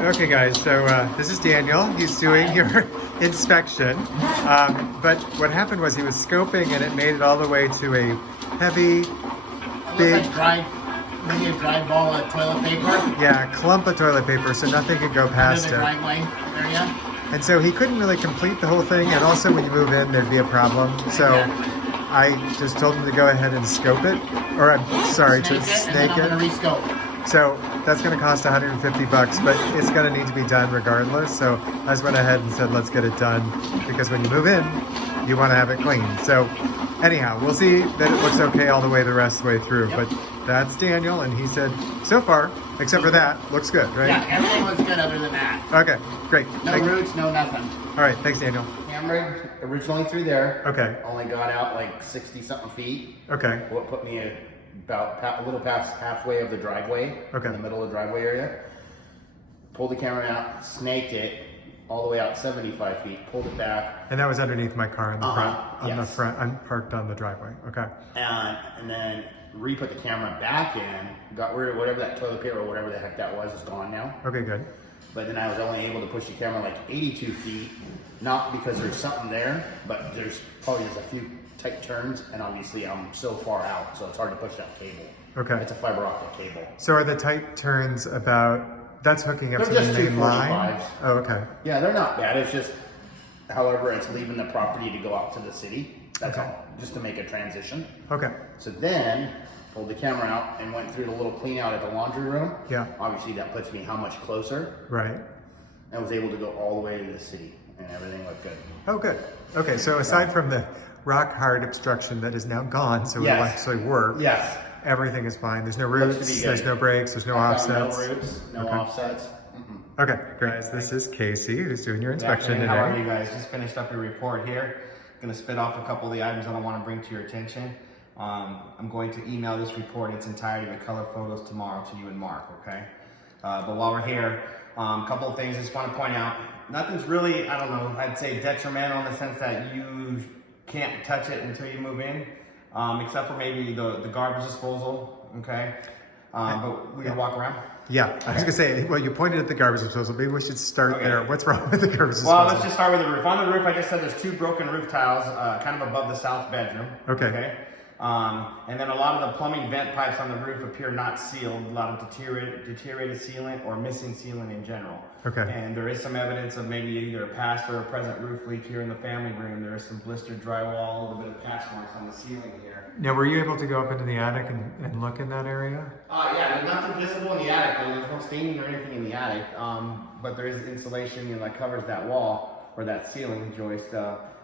Okay guys, so this is Daniel. He's doing your inspection. But what happened was he was scoping and it made it all the way to a heavy, big... Maybe a dry ball of toilet paper. Yeah, clump of toilet paper, so nothing could go past it. Driveway area. And so he couldn't really complete the whole thing, and also when you move in, there'd be a problem. So I just told him to go ahead and scope it, or I'm sorry, to snake it. So that's going to cost 150 bucks, but it's going to need to be done regardless. So I just went ahead and said, let's get it done, because when you move in, you want to have it clean. So anyhow, we'll see that it looks okay all the way the rest of the way through. But that's Daniel, and he said, so far, except for that, looks good, right? Yeah, everything looks good other than that. Okay, great. No roots, no nothing. All right, thanks, Daniel. Hammered originally through there. Okay. Only got out like 60-something feet. Okay. What put me about a little past halfway of the driveway. Okay. In the middle of the driveway area. Pulled the camera out, snaked it all the way out 75 feet, pulled it back. And that was underneath my car in the front. On the yes. front, I'm parked on the driveway. Okay. And then re-put the camera back in, got rid of whatever that toilet paper or whatever the heck that was, is gone now. Okay, good. But then I was only able to push the camera like 82 feet, not because there's something there, but there's probably just a few tight turns, and obviously I'm so far out, so it's hard to push that cable. Okay. It's a fiber optic cable. So are the tight turns about, that's hooking up to the main line? Oh, okay. Yeah, they're not bad. It's just, however, it's leaving the property to go out to the city. That's all, just to make a transition. Okay. So then, pulled the camera out and went through the little clean out at the laundry room. Yeah. Obviously that puts me how much closer. Right. I was able to go all the way to the city and everything looked good. Oh, good. Okay, so aside from the rock hard obstruction that is now gone, so it'll actually work. Yes. Everything is fine. There's no roots, there's no breaks, there's no offsets. No roots, no offsets. Okay, guys, this is Casey who's doing your inspection today. How are you guys? Just finished up your report here. Gonna spit off a couple of the items that I want to bring to your attention. I'm going to email this report in its entirety with color photos tomorrow to you and Mark, okay? But while we're here, a couple of things I just want to point out. Nothing's really, I don't know, I'd say detrimental in the sense that you can't touch it until you move in, except for maybe the garbage disposal, okay? But we're gonna walk around. Yeah, I was gonna say, well, you pointed at the garbage disposal. Maybe we should start there. What's wrong with the garbage disposal? Well, let's just start with the roof. On the roof, I just said there's two broken roof tiles, kind of above the south bedroom. Okay. And then a lot of the plumbing vent pipes on the roof appear not sealed. A lot of deteriorated sealant or missing sealant in general. Okay. And there is some evidence of maybe either a past or a present roof leak here in the family room. There is some blistered drywall, a little bit of patch marks on the ceiling here. Now, were you able to go up into the attic and look in that area? Yeah, there's nothing visible in the attic. There's no staining or anything in the attic. But there is insulation, that covers that wall or that ceiling joist.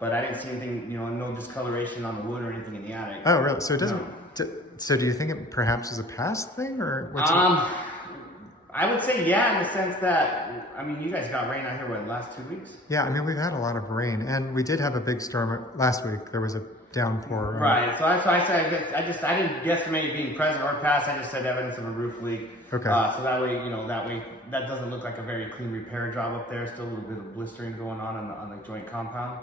But I didn't see anything, no discoloration on the wood or anything in the attic. Oh, really? So it doesn't. So do you think it perhaps is a past thing, or what's I would say yeah, in the sense that you guys got rain out here the last 2 weeks. Yeah, we've had a lot of rain, and we did have a big storm last week. There was a downpour. Right. So I said I didn't guesstimate being present or past. I just said evidence of a roof leak. Okay. So that way, that doesn't look like a very clean repair job up there. Still a little bit of blistering going on the joint compound.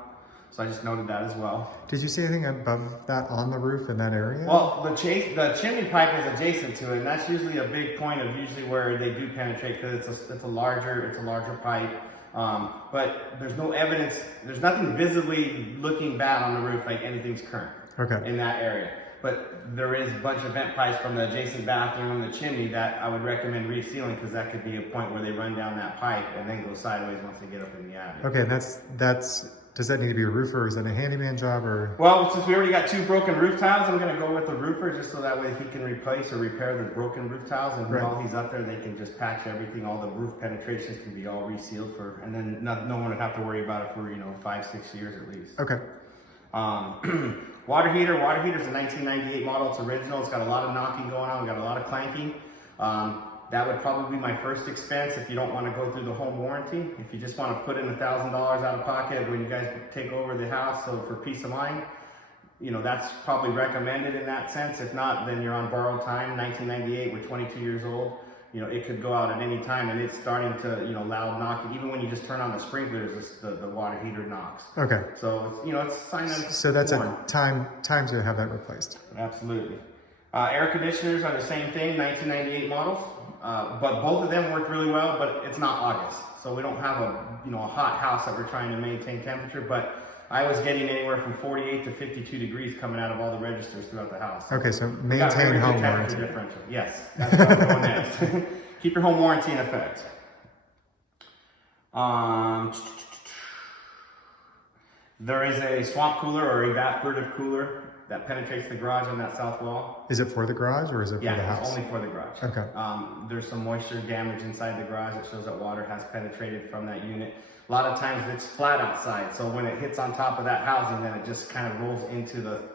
So I just noted that as well. Did you see anything above that on the roof in that area? Well, the chimney pipe is adjacent to it, and that's usually a big point of where they do penetrate because it's a larger pipe. But there's no evidence. There's nothing visibly looking bad on the roof like anything's current. Okay. In that area. But there is a bunch of vent pipes from the adjacent bathroom and the chimney that I would recommend resealing because that could be a point where they run down that pipe and then go sideways once they get up in the attic. Okay, that's. Does that need to be a roofer, or is that a handyman job, or? Well, since we already got two broken roof tiles, I'm gonna go with the roofer just so that way he can replace or repair the broken roof tiles, and while he's up there, they can just patch everything. All the roof penetrations can be all resealed and then no one would have to worry about it for 5-6 years at least. Okay. Water heater's a 1998 model. It's original. It's got a lot of knocking going on. We got a lot of clanking. That would probably be my first expense if you don't want to go through the home warranty. If you just want to put in $1,000 out of pocket when you guys take over the house, so for peace of mind, that's probably recommended in that sense. If not, then you're on borrowed time. 1998, we're 22 years old. It could go out at any time, and it's starting to, loud knocking. Even when you just turn on the sprinklers, the water heater knocks. Okay. So, it's a sign of So that's a time to have that replaced. Absolutely. Air conditioners are the same thing, 1998 models. But both of them worked really well, but it's not August. So we don't have a hot house that we're trying to maintain temperature, but I was getting anywhere from 48 to 52 degrees coming out of all the registers throughout the house. Okay, so We got very maintain good home temperature warranty. differential. Yes, that's what I'm going next. Keep your home warranty in effect. There is a swamp cooler or evaporative cooler that penetrates the garage on that south wall. Is it for the garage or is it for the Yeah, house? it's only for the garage. Okay. There's some moisture damage inside the garage that shows that water has penetrated from that unit. A lot of times it's flat outside, so when it hits on top of that housing, then it just kind of rolls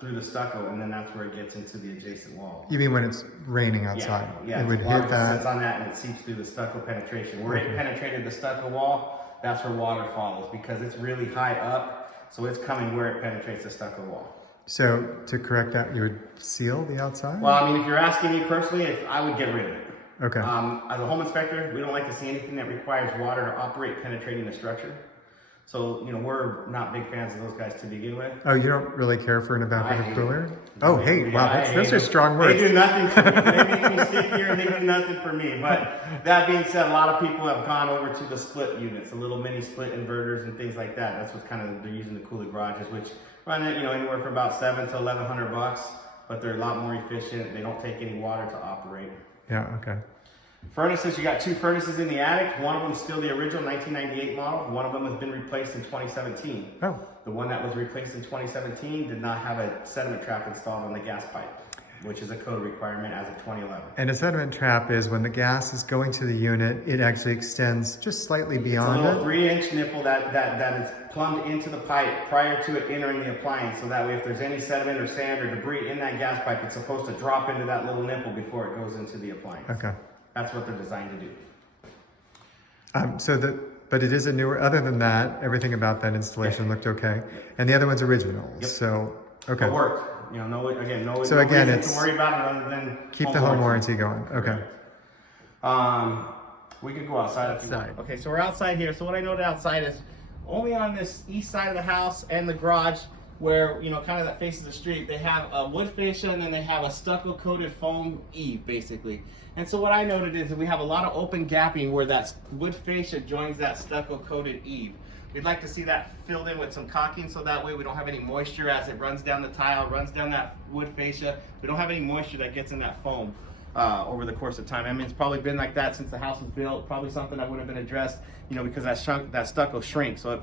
through the stucco, and then that's where it gets into the adjacent wall. You mean when it's raining outside? Yeah, It would water hit just that. sits on that and it seeps through the stucco penetration. Where it penetrated the stucco wall, that's where water follows because it's really high up, so it's coming where it penetrates the stucco wall. So to correct that, you would seal the outside? Well, I mean, if you're asking me personally, I would get rid of it. Okay. As a home inspector, we don't like to see anything that requires water to operate penetrating the structure. So, we're not big fans of those guys to begin with. Oh, you don't really care for an I evaporative hate cooler? it. Oh, hey, wow, I hate those are it. strong They words. do nothing for me. They make me stick here, they do nothing for me. But that being said, a lot of people have gone over to the split units, the little mini split inverters and things like that. That's what they're using to cool the garages, which run it, anywhere from about $700 to $1,100, but they're a lot more efficient. They don't take any water to operate. Yeah, okay. Furnaces, you got 2 furnaces in the attic. One of them is still the original 1998 model. One of them has been replaced in 2017. Oh, The one that was replaced in 2017 did not have a sediment trap installed on the gas pipe, which is a code requirement as of 2011. and a sediment trap is when the gas is going to the unit, it actually extends just slightly It's a beyond little it. 3-inch nipple that is plumbed into the pipe prior to it entering the appliance, so that way if there's any sediment or sand or debris in that gas pipe, it's supposed to drop into that little nipple before it goes into the appliance. Okay. That's what they're designed to do. But it is a newer, other than that, everything about that installation looked okay. And the other one's original, Yep. so, okay. It worked. No So again, reason it's to worry about it other than Keep the home warranty going, okay. We could go outside if you want. Okay, so we're outside here. So what I noted outside is only on this east side of the house and the garage where, kind of that faces the street, they have a wood fascia and then they have a stucco coated foam eave basically. And so what I noted is that we have a lot of open gapping where that wood fascia joins that stucco coated eave. We'd like to see that filled in with some caulking so that way we don't have any moisture as it runs down the tile, runs down that wood fascia. We don't have any moisture that gets in that foam over the course of time. I mean, it's probably been like that since the house was built. Probably something that would have been addressed, because that stucco shrinks. So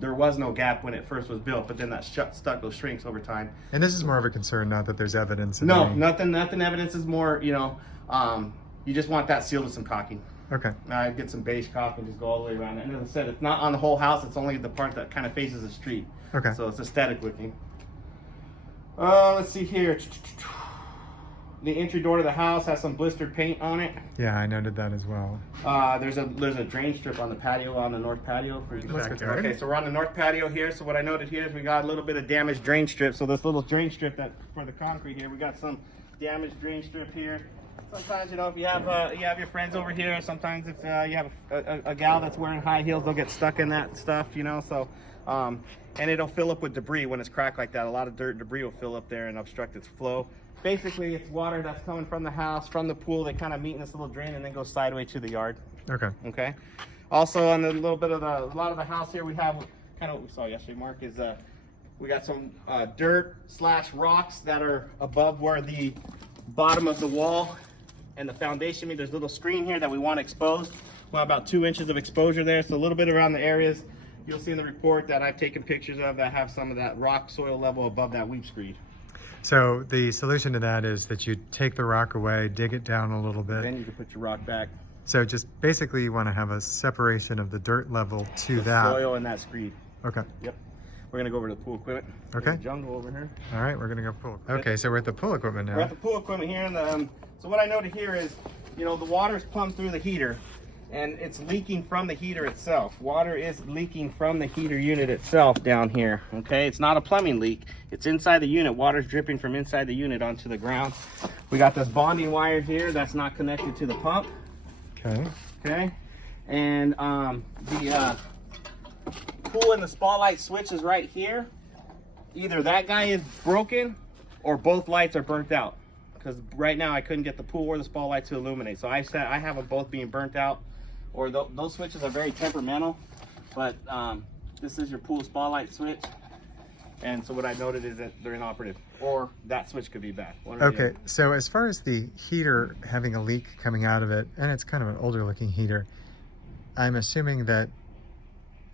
there was no gap when it first was built, but then that stucco shrinks over time. And this is more of a concern, not that there's evidence. No, any... nothing evidence is more, you just want that sealed with some caulking. Okay. I'd get some beige caulk and just go all the way around it. And as I said, it's not on the whole house, it's only the part that kind of faces the street. Okay. So it's aesthetic looking. Let's see here. The entry door to the house has some blistered paint on it. Yeah, I noted that as well. There's a drain strip on the patio, on the north patio. Backyard. Okay, so we're on the north patio here. So what I noted here is we got a little bit of damaged drain strip. So this little drain strip that for the concrete here, we got some damaged drain strip here. Sometimes, if you have your friends over here, sometimes if you have a gal that's wearing high heels, they'll get stuck in that stuff, so, and it'll fill up with debris when it's cracked like that. A lot of dirt and debris will fill up there and obstruct its flow. Basically, it's water that's coming from the house, from the pool. They kind of meet in this little drain and then go sideways to the yard. Okay. Okay. Also, on a lot of the house here, we have kind of what we saw yesterday, Mark, is we got some dirt/rocks that are above where the bottom of the wall and the foundation. There's a little screen here that we want exposed. We want about 2 inches of exposure there, so a little bit around the areas you'll see in the report that I've taken pictures of that have some of that rock soil level above that weep screed. So the solution to that is that you take the rock away, dig it down a little bit. Then you can put your rock back. So just basically you want to have a separation of the dirt level to The that. soil and that screed. Okay. Yep. We're gonna go over to the pool equipment. Okay. There's a jungle over here. All right, we're going to go pool. Okay, so we're at the pool equipment We're at now. the pool equipment here, and so what I noted here is, the water's pumped through the heater, and it's leaking from the heater itself. Water is leaking from the heater unit itself down here. Okay, it's not a plumbing leak. It's inside the unit. Water's dripping from inside the unit onto the ground. We got this bonding wire here that's not connected to the pump. Okay. Okay, and the pool and the spotlight switch is right here. Either that guy is broken or both lights are burnt out. because right now I couldn't get the pool or the spotlight to illuminate. So I have them both being burnt out, or those switches are very temperamental. But this is your pool spotlight switch, and so what I noted is that they're inoperative, or that switch could be bad. Okay, so as far as the heater having a leak coming out of it, and it's kind of an older looking heater, I'm assuming that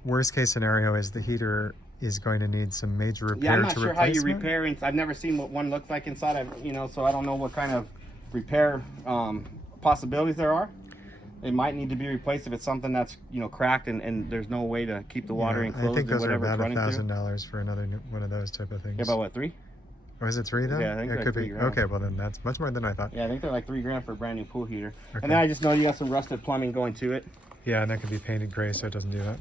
worst case scenario is the heater is going to need some major repair. Yeah, I'm not sure how you repair it. I've never seen what one looks like inside. So I don't know what kind of repair possibilities there are. It might need to be replaced if it's something that's cracked and there's no way to keep the water enclosed. I think those or are whatever about it's running $1,000 for another one of those type of things. Yeah, about what, 3? Or is it 3 though? Yeah, I think it they're could like be. $3,000. Okay, well then that's much more than I thought. Yeah, I think they're like $3,000 for a brand new pool heater. Okay. And then I just know you got some rusted plumbing going to it. Yeah, and that could be painted gray, so it doesn't do that.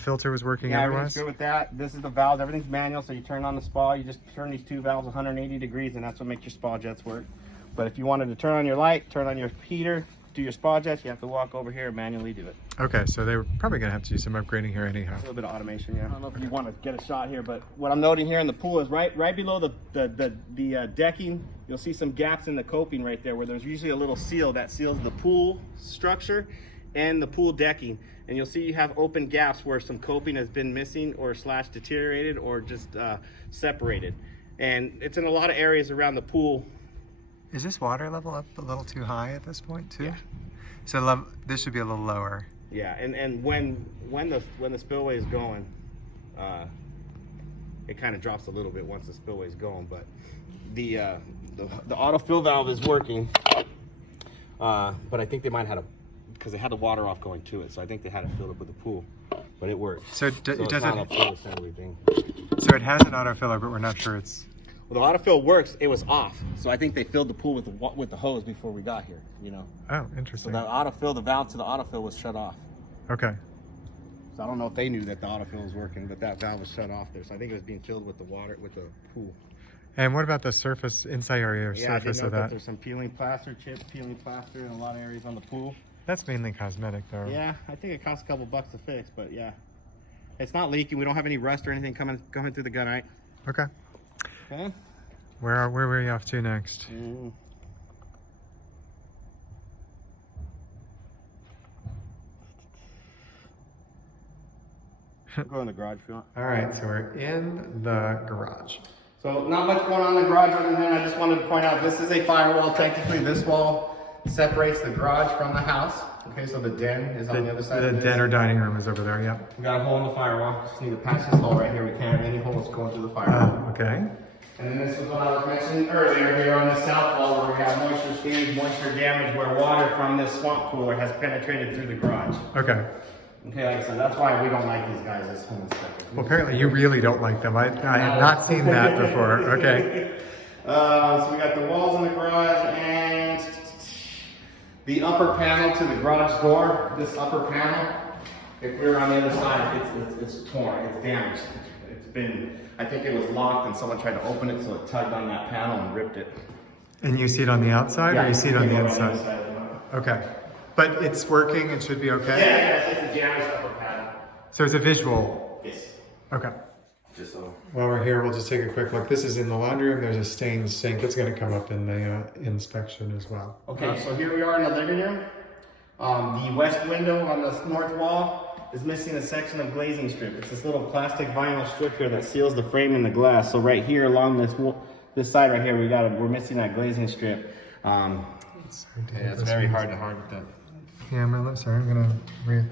Filter was working Yeah, otherwise? everything's good with that. This is the valves. Everything's manual, so you turn on the spa. You just turn these 2 valves 180 degrees, and that's what makes your spa jets work. But if you wanted to turn on your light, turn on your heater, do your spa jets, you have to walk over here and manually do it. Okay, so they were probably going to have to do some upgrading here anyhow. A little bit of automation, yeah. I don't know if you want to get a shot here, but what I'm noting here in the pool is right below the decking, you'll see some gaps in the coping right there where there's usually a little seal that seals the pool structure and the pool decking. And you'll see you have open gaps where some coping has been missing or / deteriorated or just separated. And it's in a lot of areas around the pool. Is this water level up a little too high at this point too? Yeah. So this should be a little lower. Yeah, and when the spillway is going, it kind of drops a little bit once the spillway is going. But the autofill valve is working, but I think they might have had because they had the water off going to it, so I think they had it filled up with the pool, but it worked. So it doesn't. It's not a full assembly thing. So it has an autofiller, but we're not sure it's. Well, the autofill works. It was off, so I think they filled the pool with the hose before we got here. Oh, So interesting. the autofill, the valve to the autofill was shut off. Okay. So I don't know if they knew that the autofill was working, but that valve was shut off there. So I think it was being filled with the water, with the pool. And what about the surface, inside area or Yeah, surface I of did note that? there's some peeling plaster, chips, peeling plaster in a lot of areas on the pool. That's mainly cosmetic though. Yeah, I think it costs a couple bucks to fix, but yeah. It's not leaking. We don't have any rust or anything coming through the gunite. Okay. Okay. Where were we off to next? Go in the garage if you want. All right, so we're in the garage. So not much going on in the garage other than I just wanted to point out this is a firewall. Technically, this wall separates the garage from the house. Okay, so the den is on the other side The of this. den or dining room is over there, yep. We got a hole in the firewall. Just need to patch this hole right here. We can't have any holes going through the firewall. Okay. And then this is what I was mentioning earlier here on the south wall where we have moisture stains, moisture damage, where water from this swamp cooler has penetrated through the garage. Okay. Okay, like I said, that's why we don't like these guys as home inspectors. Well, apparently you really don't like them. I have not seen that before. Okay. So we got the walls in the garage and the upper panel to the garage door. This upper panel, if we were on the other side, it's torn, it's damaged. It's been, I think it was locked and someone tried to open it, so it tugged on that panel and ripped it. And you see it on the outside or you see it on the inside? inside. Okay. But it's working, it should be okay? Yeah, it's just a damaged upper panel. So it's a visual? Yes. Okay. Just so. While we're here, we'll just take a quick look. This is in the laundry room. There's a stained sink. It's going to come up in the inspection as well. Okay, so here we are in the living room. The west window on the north wall is missing a section of glazing strip. It's this little plastic vinyl strip here that seals the frame and the glass. So right here along this side right here, we're missing that glazing strip. It's very hard to with that. Camera, sorry, I'm going to read.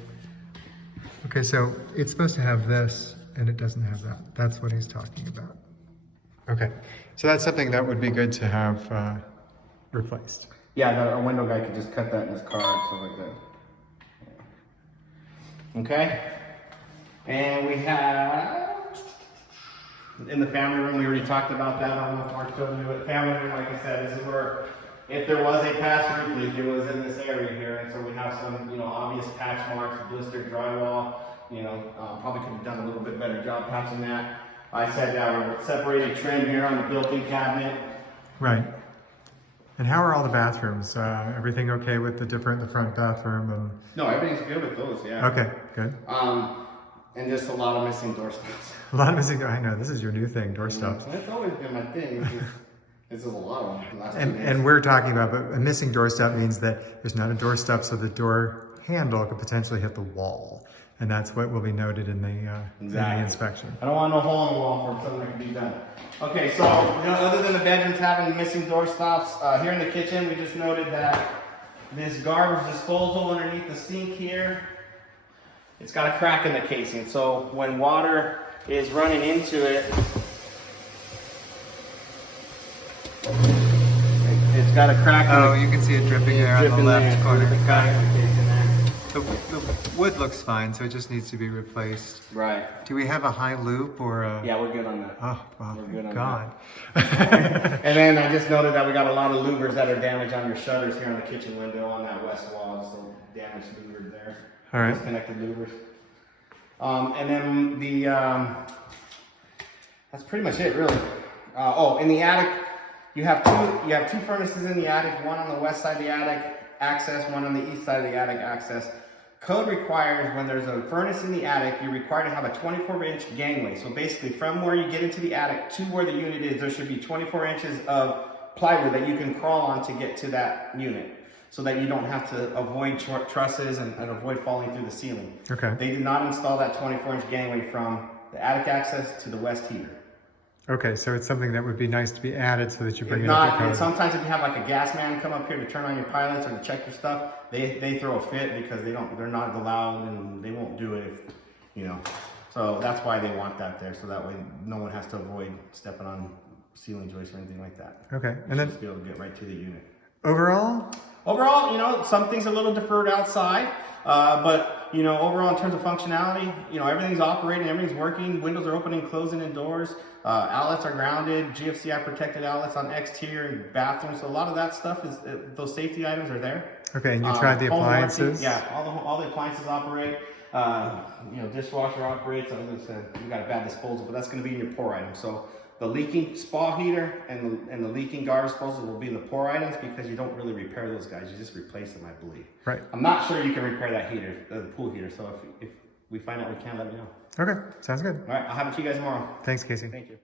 Okay, so it's supposed to have this, and it doesn't have that. That's what he's talking about. Okay, so that's something that would be good to have replaced. Yeah, our window guy could just cut that in his car and stuff like that. Okay, and we have in the family room. We already talked about that. I don't know if Mark told you, but family room, like I said, this is where if there was a past roof leak, it was in this area here, and so we have some, obvious patch marks, blistered drywall. Probably could have done a little bit better job patching that. I said our separated trim here on the built-in cabinet. Right. And how are all the bathrooms? Everything okay with the front bathroom? And... No, everything's good with those, yeah. Okay, good. And just a lot of missing door stops. A lot of missing, I know, this is your new thing, door stops. That's always been my thing. This is a lot of them. The last 2 days. And we're talking about, but a missing doorstop means that there's not a doorstop, so the door handle could potentially hit the wall. And that's what will be noted in the inspection. I don't want no hole in the wall for something that can be done. Okay, so other than the bedrooms having missing door stops, here in the kitchen we just noted that this garbage disposal underneath the sink here, it's got a crack in the casing. So when water is running into it, it's got a crack. Oh, you can see it dripping there on the left corner. Got it. The wood looks fine, so it just needs to be replaced. Right. Do we have a high loop or a... Yeah, we're good on that. Oh, well, We're good on God. And then I just noted that we got a lot of louvers that are damaged on your shutters here on the kitchen window on that west wall. Just a damaged louver there. All right. Disconnected louvers. And then the that's pretty much it, really. Oh, in the attic, you have two furnaces in the attic. One on the west side of the attic access, one on the east side of the attic access. Code requires when there's a furnace in the attic, you're required to have a 24-inch gangway. So basically from where you get into the attic to where the unit is, there should be 24 inches of plywood that you can crawl on to get to that unit, so that you don't have to avoid short trusses and avoid falling through the ceiling. Okay. They did not install that 24-inch gangway from the attic access to the west heater. Okay, so it's something that would be nice to be added so that you bring If it up to not, code. and sometimes if you have like a gas man come up here to turn on your pilots or to check your stuff, they throw a fit because they're not allowed and they won't do it if, you know. So that's why they want that there, so that way no one has to avoid stepping on ceiling joists or anything like that. Okay, and then Just be able to get right to the unit. overall? Overall, you know, some things are a little deferred outside, but, you know, overall in terms of functionality, you know, everything's operating, everything's working, windows are opening, closing indoors, outlets are grounded, GFCI protected outlets on exterior and bathrooms, so a lot of that stuff is, those safety items are there. Okay, and you tried the Home warranty, appliances? yeah, all the appliances operate, you know, dishwasher operates, as I said, we got a bad disposal, but that's gonna be in your pour item, so. The leaking spa heater and the leaking garbage disposal will be in the pour items because you don't really repair those guys. You just replace them, I believe. Right. I'm not sure you can repair that heater, the pool heater. So if we find out we can, let me know. Okay, sounds good. All right, I'll have it to you guys tomorrow. Thanks, Casey. Thank you.